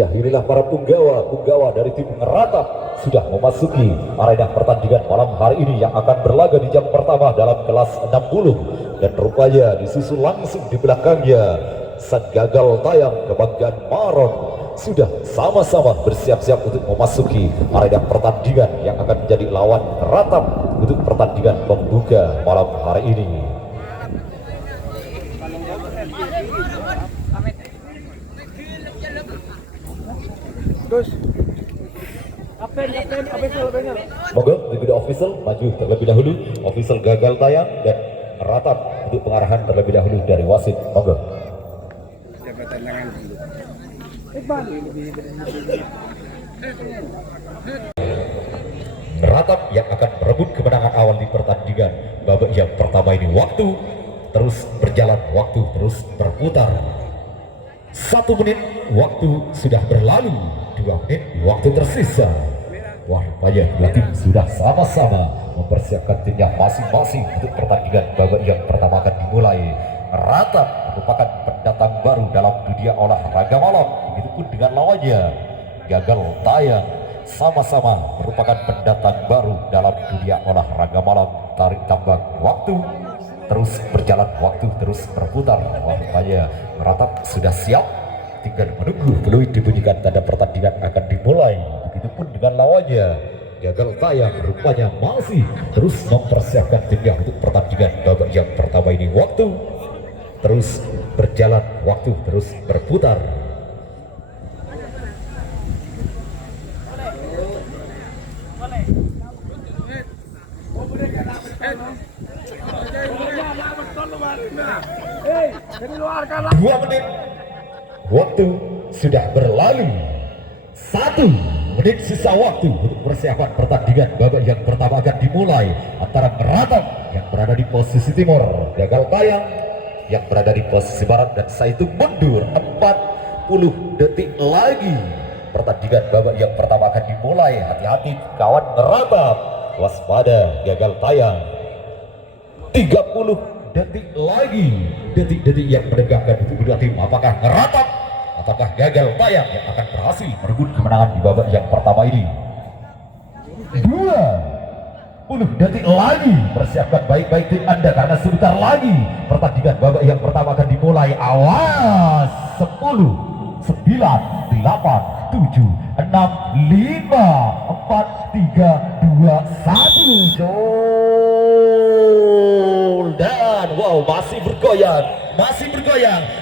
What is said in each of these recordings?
Ya, inilah para punggawa dari tim Ngeratap sudah memasuki arena pertandingan malam hari ini yang akan berlaga di jam pertama dalam kelas 60, dan rupanya disusul langsung di belakangnya Sang Gagal Tayang Kebanggaan Maron sudah sama-sama bersiap-siap untuk memasuki arena pertandingan yang akan menjadi lawan Ngeratap untuk pertandingan pembuka malam hari ini. Terus Moga begitu official maju terlebih dahulu, official Gagal Tayang dan Ngeratap untuk pengarahan terlebih dahulu dari wasit. Moga jabatan tangan dulu. Ngeratap yang akan merebut kemenangan awal di pertandingan babak yang pertama ini. Waktu terus berjalan, waktu terus berputar. 1 menit waktu sudah berlalu, 2 menit waktu tersisa. Wah, rupanya dua tim sudah sama-sama mempersiapkan timnya masing-masing untuk pertandingan babak yang pertama akan dimulai. Ngeratap merupakan pendatang baru dalam dunia olahraga malam, begitupun dengan lawannya Gagal Tayang, sama-sama merupakan pendatang baru dalam dunia olahraga malam tarik tambang. Waktu terus berjalan, waktu terus berputar. Wah, rupanya Ngeratap sudah siap, tinggal menunggu peluit dibunyikan tanda pertandingan akan dimulai. Begitupun dengan lawannya Gagal Tayang, rupanya masih terus mempersiapkan timnya untuk pertandingan babak yang pertama ini. Waktu terus berjalan, waktu terus berputar. Dua menit waktu sudah berlalu, 1 menit sisa waktu untuk persiapan pertandingan babak yang pertama akan dimulai antara Ngeratap yang berada di posisi timur, Gagal Tayang yang berada di posisi barat, dan saya itu mundur. 40 detik lagi pertandingan babak yang pertama akan dimulai. Hati-hati kawan Ngeratap, waspada Gagal Tayang. 30 detik lagi, detik-detik yang menegangkan untuk kedua tim. Apakah Ngeratap ataukah Gagal Tayang yang akan berhasil merebut kemenangan di babak yang pertama ini? 20 detik lagi, persiapkan baik-baik tim Anda karena sebentar lagi pertandingan babak yang pertama akan dimulai. Awas, 10 9 8 7 6 5 4 3 2 1 Jol, dan wow, masih bergoyang.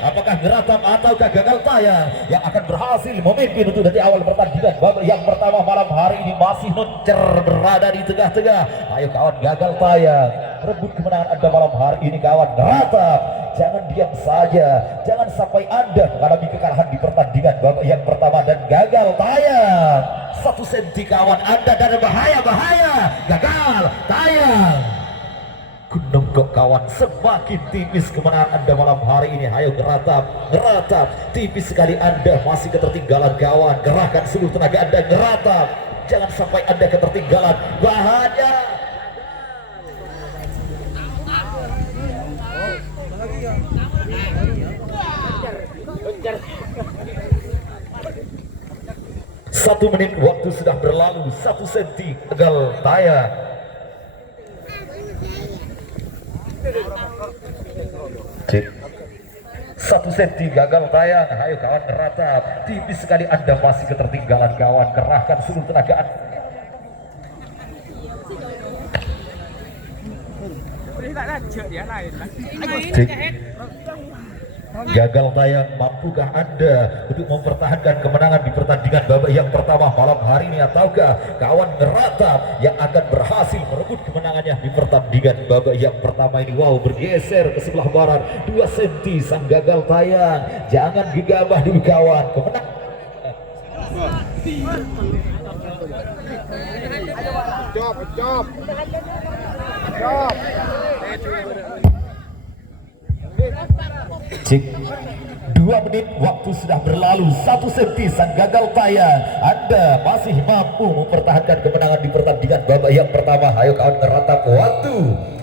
Apakah Ngeratap ataukah Gagal Tayang yang akan berhasil memimpin untuk dari awal pertandingan babak yang pertama malam hari ini? Masih nuncer berada di tengah-tengah. Ayo kawan Gagal Tayang, rebut kemenangan Anda malam hari ini. Kawan Ngeratap, jangan diam saja, jangan sampai Anda mengalami kekalahan di pertandingan babak yang pertama. Dan Gagal Tayang, 1 senti kawan Anda dan bahaya Gagal Tayang. Kununggok kawan, semakin tipis kemenangan Anda malam hari ini. Ayo Ngeratap, tipis sekali Anda, masih ketertinggalan kawan. Gerahkan seluruh tenaga Anda Ngeratap, jangan sampai Anda ketertinggalan. Bahaya. Satu menit waktu sudah berlalu, 1 senti Gagal Tayang. Cek 1 senti Gagal Tayang. Ayo kawan Ngeratap, tipis sekali Anda, masih ketertinggalan kawan. Kerahkan seluruh tenaga Anda. Cek Gagal Tayang, mampukah Anda untuk mempertahankan kemenangan di pertandingan babak yang pertama malam hari ini, ataukah kawan Ngeratap yang akan berhasil merebut kemenangannya di pertandingan babak yang pertama ini? Wow, bergeser ke sebelah barat 2 senti sang Gagal Tayang. Jangan gegabah dulu kawan, kemenangan Job. Cik, 2 menit waktu sudah berlalu, 1 senti sang Gagal Tayang. Anda masih mampu mempertahankan kemenangan di pertandingan babak yang pertama. Ayo kawan Ngeratap, waktu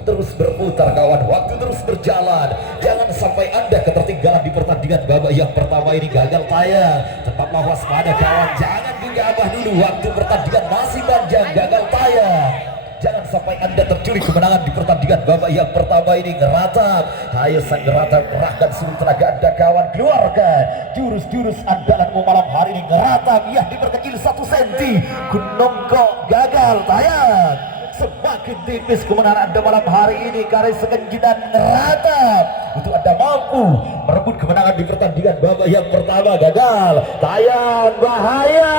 terus berputar kawan, waktu terus berjalan. Jangan sampai Anda ketertinggalan di pertandingan babak yang pertama ini. Gagal Tayang tetap Tetaplah waspada kawan, jangan gegabah dulu, waktu pertandingan masih panjang, gagal tayang. Jangan sampai Anda tercuri kemenangan di pertandingan babak yang pertama ini. Ngeratap, ayo sang ngeratap, kerahkan seluruh tenaga Anda kawan, keluarkan jurus-jurus andalanmu malam hari ini. Ngeratap, ya diperkecil 1 cm, Gunungkok gagal tayang. Semakin tipis kemenangan Anda malam hari ini karena sekenjinan ngeratap untuk Anda mampu merebut kemenangan di pertandingan babak yang pertama. Gagal tayang, bahaya.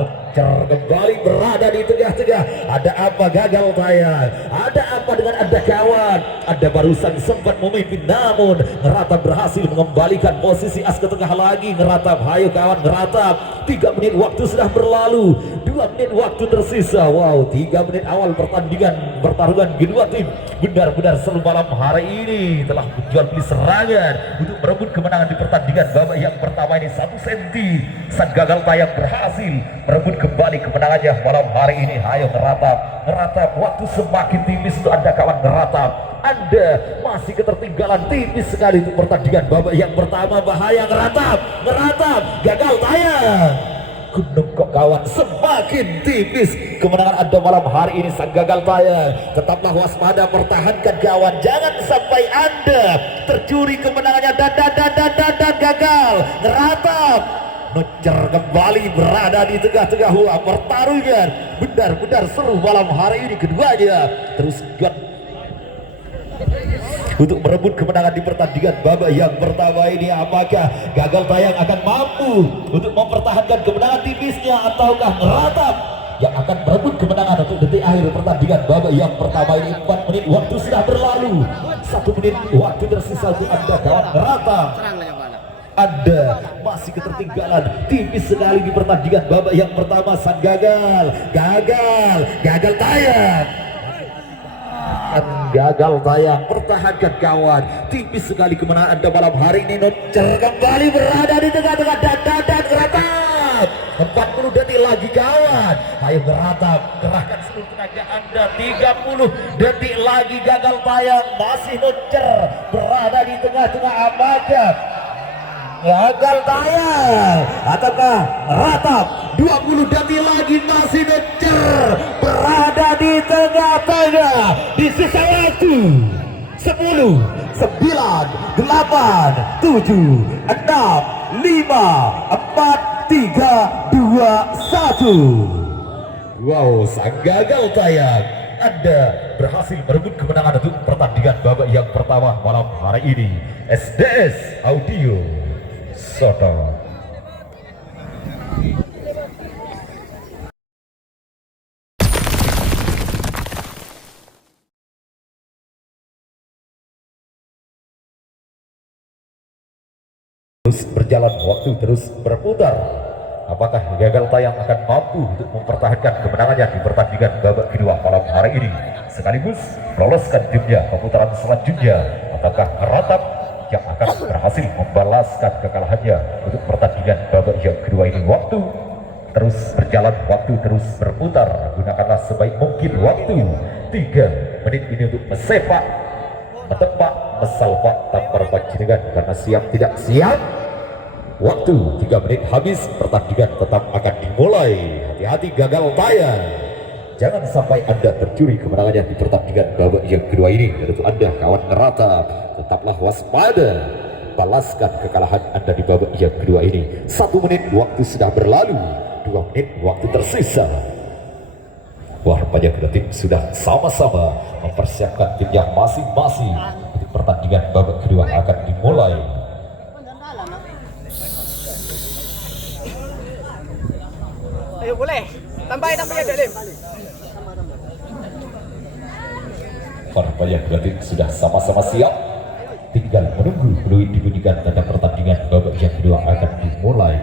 Ngecer kembali berada di tengah-tengah. Ada apa gagal tayang? Ada apa dengan Anda kawan? Anda barusan sempat memimpin, namun ngeratap berhasil mengembalikan posisi as ke tengah lagi. Ngeratap, hayo kawan, ngeratap. 3 menit waktu sudah berlalu, 2 menit waktu tersisa. Wow, 3 menit awal pertarungan kedua tim benar-benar seru malam hari ini. Telah menjual beli serangan untuk merebut kemenangan di pertandingan babak yang pertama ini. 1 cm sang gagal tayang berhasil merebut kembali kemenangannya malam hari ini. Ayo ngeratap, ngeratap, waktu semakin tipis untuk Anda kawan. Ngeratap, Anda masih ketertinggalan tipis sekali untuk pertandingan babak yang pertama. Bahaya, ngeratap, ngeratap, gagal tayang. Gunungkok kawan, semakin tipis kemenangan Anda malam hari ini sang gagal tayang. Tetaplah waspada, pertahankan kawan, jangan sampai Anda tercuri kemenangannya dan gagal. Ngeratap, ngecer kembali berada di tengah-tengah pertarungan. Benar-benar seru malam hari ini keduanya. Terus untuk merebut kemenangan di pertandingan babak yang pertama ini. Apakah gagal tayang akan mampu untuk mempertahankan kemenangan tipisnya, ataukah ngeratap yang akan merebut kemenangan untuk detik akhir pertandingan babak yang pertama ini? 4 menit waktu sudah berlalu, 1 menit waktu tersisa untuk Anda kawan. Ngeratap, Anda masih ketertinggalan tipis sekali di pertandingan babak yang pertama. Sang gagal tayang, gagal tayang, pertahankan kawan, tipis sekali kemenangan Anda malam hari ini. Ngecer kembali berada di tengah-tengah dan ngeratap, 40 detik lagi kawan. Ayo ngeratap, kerahkan seluruh tenaga Anda. 30 detik lagi, gagal tayang masih ngecer berada di tengah-tengah. Apakah gagal tayang ataukah ngeratap? 20 detik lagi, masih ngecer berada di tengah-tengah. Di sisa waktu 10, 9, 8, 7, 6, 5, 4, 3, 2, 1. Wow, sang gagal tayang, Anda berhasil merebut kemenangan untuk pertandingan babak yang pertama malam hari ini. SDS Audio Soto. Terus berjalan waktu, terus berputar. Apakah gagal tayang akan mampu untuk mempertahankan kemenangannya di pertandingan babak kedua malam hari ini, sekaligus meloloskan timnya ke putaran selanjutnya? Apakah ngeratap yang akan berhasil membalaskan kekalahannya untuk pertandingan babak yang kedua ini? Waktu terus berjalan, waktu terus berputar. Gunakanlah sebaik mungkin waktu 3 menit ini untuk mesepak, menembak, mesalpak tanpa pancingan. Karena siap tidak siap, waktu 3 menit habis, pertandingan tetap akan dimulai. Hati-hati gagal tayang, jangan sampai Anda tercuri kemenangannya di pertandingan babak yang kedua ini. Tentu Anda kawan ngeratap, tetaplah waspada, balaskan kekalahan Anda di babak yang kedua ini. 1 menit waktu sudah berlalu, 2 menit waktu tersisa. Wah, rupanya kedua tim sudah sama-sama mempersiapkan timnya masing-masing untuk pertandingan babak kedua akan dimulai. Ayo boleh, tambahin aja Lim. Rupanya kedua tim sudah sama-sama siap, tinggal menunggu peluit dibunyikan tanda pertandingan babak yang kedua akan dimulai.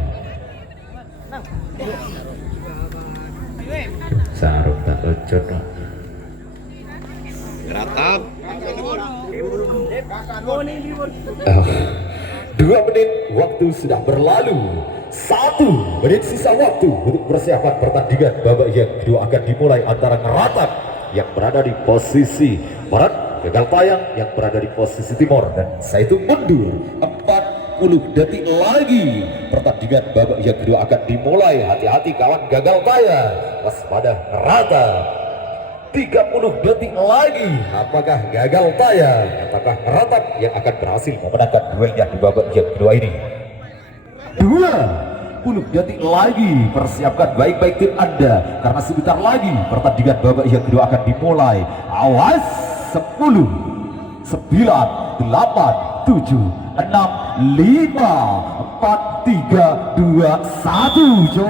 Sarung tak lecet. Ratap. 2 menit waktu sudah berlalu, 1 menit sisa waktu untuk persiapan pertandingan babak yang kedua akan dimulai antara ngeratap yang berada di posisi barat, gagal tayang yang berada di posisi timur, dan saya itu mundur 4, detik lagi pertandingan babak yang kedua akan dimulai. Hati-hati kawan gagal tayang, waspada rata. 30 detik lagi, apakah gagal tayang ataukah meratap yang akan berhasil memenangkan duelnya di babak yang kedua ini? 20 detik lagi, persiapkan baik-baik tim Anda karena sebentar lagi pertandingan babak yang kedua akan dimulai. Awas, 10 9 8 7 6 5 4 3 2 1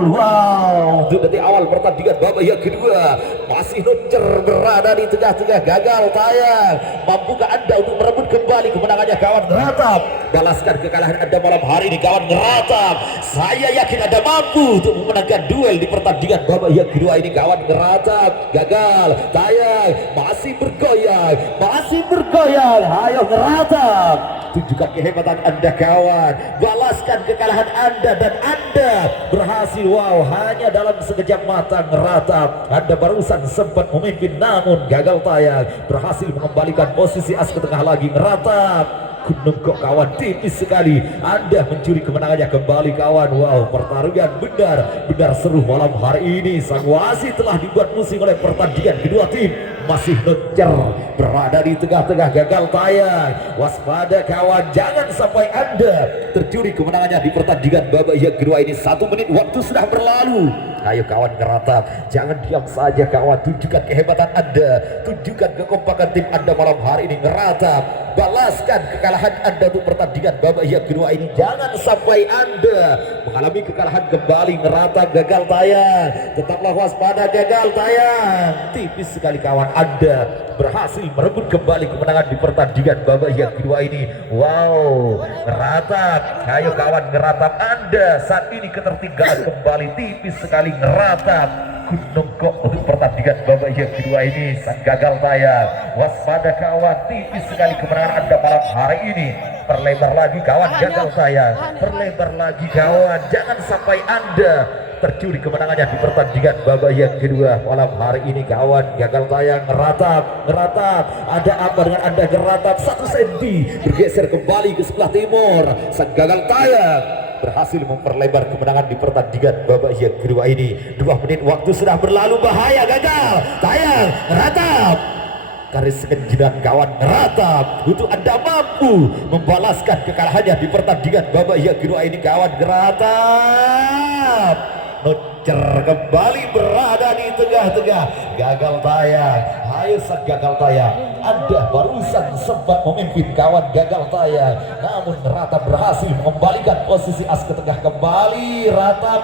wow, untuk detik awal pertandingan babak yang kedua masih nuncer berada di tengah-tengah gagal tayang. Mampukah Anda untuk merebut kembali kemenangannya kawan Ratap? Balaskan kekalahan Anda malam hari ini kawan Ratap. Saya yakin Anda mampu untuk memenangkan duel di pertandingan babak yang kedua ini kawan Ratap. Gagal tayang, masih bergoyang. Ayo Ratap, tunjukkan kehebatan Anda kawan, balaskan kekalahan Anda dan Anda berhasil. Wow, hanya dalam sekejap mata Ratap, Anda barusan sempat memimpin namun gagal tayang, berhasil mengembalikan posisi as ke tengah lagi Ratap. Gunung kok kawan, tipis sekali Anda mencuri kemenangannya kembali kawan. Wow, pertarungan benar seru malam hari ini. Sang wasit telah dibuat pusing oleh pertandingan kedua tim, masih ngejar berada di tengah-tengah gagal tayang. Waspada kawan, jangan sampai Anda tercuri kemenangannya di pertandingan babak yang kedua ini. 1 menit waktu sudah berlalu. Ayo kawan Ratap, jangan diam saja kawan, tunjukkan kehebatan Anda, tunjukkan kekompakan tim Anda malam hari ini Ratap. Balaskan kekalahan Anda untuk pertandingan babak yang kedua ini. Jangan sampai Anda mengalami kekalahan kembali Ratap. Gagal tayang, tetaplah waspada gagal tayang. Tipis sekali kawan, Anda berhasil merebut kembali kemenangan di pertandingan babak yang kedua ini. Wow, Ratap, ayo kawan Ratap, Anda saat ini ketertinggalan kembali tipis sekali Ratap. Gunung kok untuk pertandingan babak yang kedua ini. Sang gagal tayang, waspada kawan, tipis sekali kemenangan Anda malam hari ini. Perlebar lagi kawan gagal tayang, perlebar lagi kawan, jangan sampai Anda tercuri kemenangannya di pertandingan babak yang kedua malam hari ini kawan. Gagal tayang Ratap, ada apa dengan Anda Ratap? 1 senti bergeser kembali ke sebelah timur. Sang gagal tayang berhasil memperlebar kemenangan di pertandingan babak yang kedua ini. 2 menit waktu sudah berlalu, bahaya gagal tayang Ratap. Garis sekenjiran kawan Ratap, untuk Anda mampu membalaskan kekalahannya di pertandingan babak yang kedua ini kawan Ratap. Nuncer kembali berada di tengah-tengah gagal tayang. Ayo sang gagal tayang, Anda barusan sempat memimpin kawan gagal tayang, namun Ratap berhasil mengembalikan posisi as ke tengah kembali. Ratap.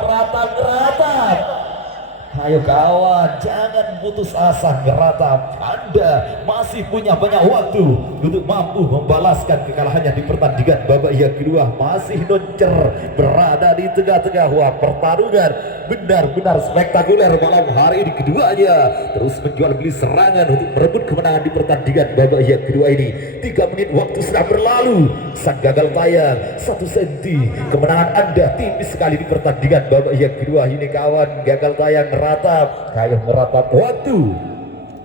Ayo kawan, jangan putus asa Ratap. Anda masih punya banyak waktu untuk mampu membalaskan kekalahannya di pertandingan babak yang kedua. Masih nuncer berada di tengah-tengah. Wah, pertarungan benar-benar spektakuler malam hari ini. Keduanya terus menjual beli serangan untuk merebut kemenangan di pertandingan babak yang kedua ini. 3 menit waktu sudah berlalu. Sang gagal tayang, 1 senti kemenangan Anda tipis sekali di pertandingan babak yang kedua ini kawan. Gagal tayang Ratap, ayo Ratap, waktu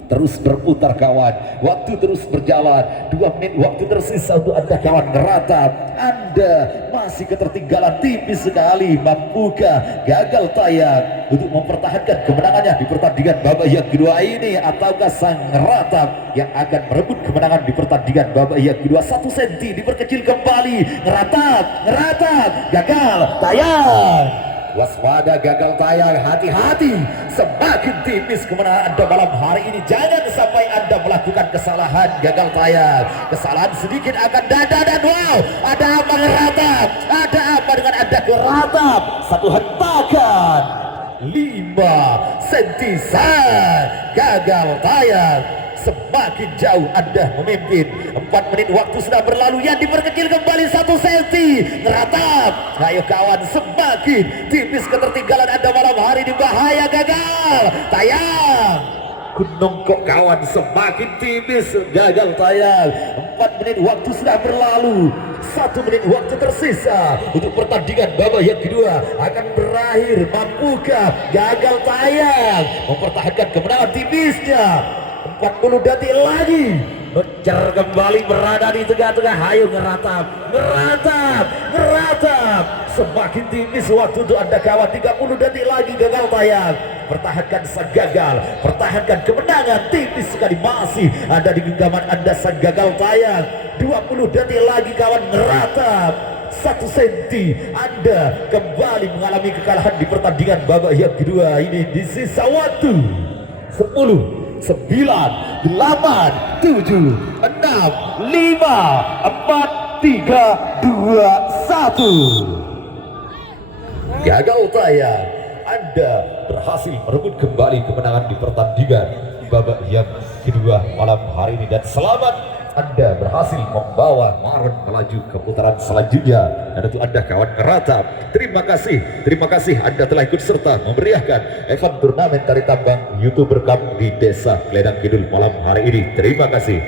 terus berputar kawan, waktu terus berjalan. 2 menit waktu tersisa untuk Anda kawan Ratap. Anda masih ketertinggalan tipis sekali. Mampukah gagal tayang untuk mempertahankan kemenangannya di pertandingan babak yang kedua ini, ataukah sang Ratap yang akan merebut kemenangan di pertandingan babak yang kedua? 1 senti diperkecil kembali. Ratap, gagal tayang. Waspada gagal tayang, hati-hati, semakin tipis kemenangan Anda malam hari ini. Jangan sampai Anda melakukan kesalahan gagal tayang. Kesalahan sedikit akan dada dan wow, ada apa dengan Ratap? Ada apa dengan Anda ke Ratap? 1 hentakan 5 senti gagal tayang. Semakin jauh Anda memimpin. 4 menit waktu sudah berlalu, yang diperkecil kembali 1 senti. Ratap, ayo kawan, semakin tipis ketertinggalan Anda malam hari ini. Bahaya gagal tayang. Gunung kok kawan, semakin tipis gagal tayang. 4 menit waktu sudah berlalu, 1 menit waktu tersisa untuk pertandingan babak yang kedua akan berakhir. Mampukah gagal tayang mempertahankan kemenangan tipisnya? 40 detik lagi Ngejar kembali berada di tengah-tengah. Ayo ngeratap, ngeratap, ngeratap. Semakin tipis waktu untuk Anda kawan. 30 detik lagi gagal tayang. Pertahankan sang gagal, pertahankan kemenangan. Tipis sekali masih ada di genggaman Anda sang gagal tayang. 20 detik lagi kawan, ngeratap 1 senti. Anda kembali mengalami kekalahan di pertandingan babak yang kedua ini. Di sisa waktu 10, 9, 8, 7, 6, 5, 4, 3, 2, 1. Gagal tayang. Anda berhasil merebut kembali kemenangan di pertandingan babak yang kedua malam hari ini, dan selamat, Anda berhasil membawa Maron melaju ke putaran selanjutnya. Dan untuk Anda kawan ngeratap, terima kasih Anda telah ikut serta memeriahkan event turnamen tari tambang YouTuber Cup di Desa Kledang Kidul malam hari ini. Terima kasih.